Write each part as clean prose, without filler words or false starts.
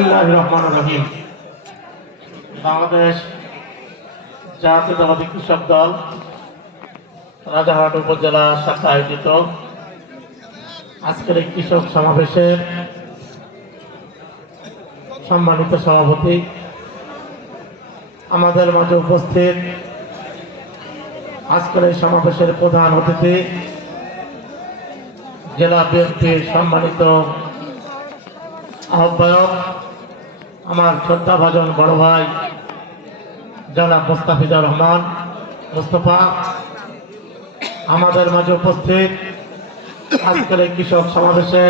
বিসমিল্লাহির রহমানির রহিম। বাংলাদেশ জাতীয়তাবাদী কৃষক দল রাজারহাট উপজেলা শাখা আয়োজিত আজকের এই কৃষক সমাবেশের সম্মানিত সভাপতি, আমাদের মাঝে উপস্থিত আজকের এই সমাবেশের প্রধান অতিথি, জেলা বিএনপির সম্মানিত আহ্বায়ক, আমার শ্রদ্ধাভাজন বড় ভাই জনাব মুস্তাফিজুর রহমান মুস্তফা, আমাদের মাঝে উপস্থিত আজকের এই কৃষক সমাবেশে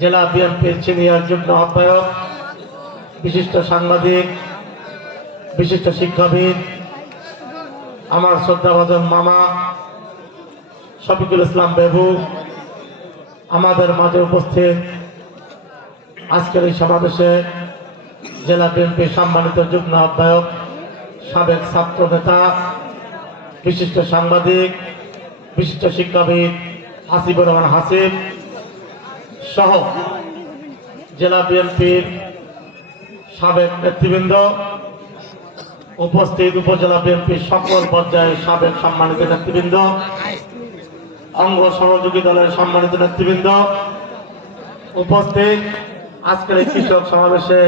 জেলা বিএনপির সিনিয়র যুগ্ম আহ্বায়ক, বিশিষ্ট সাংবাদিক, বিশিষ্ট শিক্ষাবিদ, আমার শ্রদ্ধাভাজন মামা শফিকুল ইসলাম বেবু, আমাদের মাঝে উপস্থিত আজকের এই সমাবেশে জেলা বিএনপির সম্মানিত যুগ্ম আহ্বায়ক, সাবেক ছাত্র নেতা, বিশিষ্ট সাংবাদিক, বিশিষ্ট শিক্ষাবিদ হাসিবুর রহমান হাসিব সহ জেলা বিএনপির সাবেক নেতৃবৃন্দ, উপস্থিত উপজেলা বিএনপির সকল পর্যায়ের সাবেক সম্মানিত নেতৃবৃন্দ, অঙ্গ সহযোগী দলের সম্মানিত নেতৃবৃন্দ, উপস্থিত আজকের এই কৃষক সমাবেশে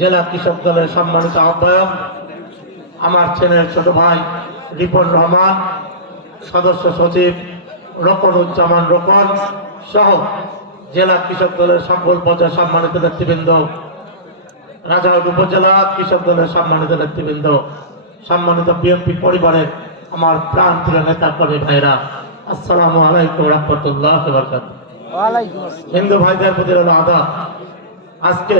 জেলা কৃষক দলের সম্মানিত আহ্বায়ক, আমার ছেলের ছোট ভাই রিপন রহমান, সদস্য সচিব রোকনুজ্জামান রোকন সহ জেলা কৃষক দলের সকল পর্যায়ের সম্মানিত নেতৃবৃন্দ, রাজারহাট উপজেলা কৃষক দলের সম্মানিত নেতৃবৃন্দ, সম্মানিত বিএনপি পরিবারের আমার প্রাণ প্রিয় নেতা কর্মী ভাইরা, আসসালামু আলাইকুম রহমতুল্লাহ বারাকাতুহু। হিন্দু ভাইদের প্রতি আদাব। আজকে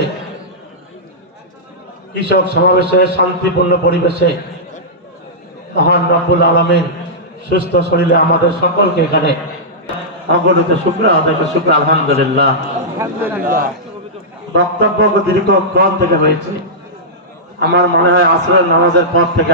কৃষক সমাবেশে শান্তিপূর্ণ পরিবেশে মহান রব্বুল আলামিন সুস্থ শরীরে আমাদের সকলকে এখানে অগণিত শুকর আদায় করে শুকর আলহামদুলিল্লাহ। বক্তব্য দীর্ঘক্ষণ থেকে হয়েছে, আমার মনে হয় আসরের নামাজের পর থেকে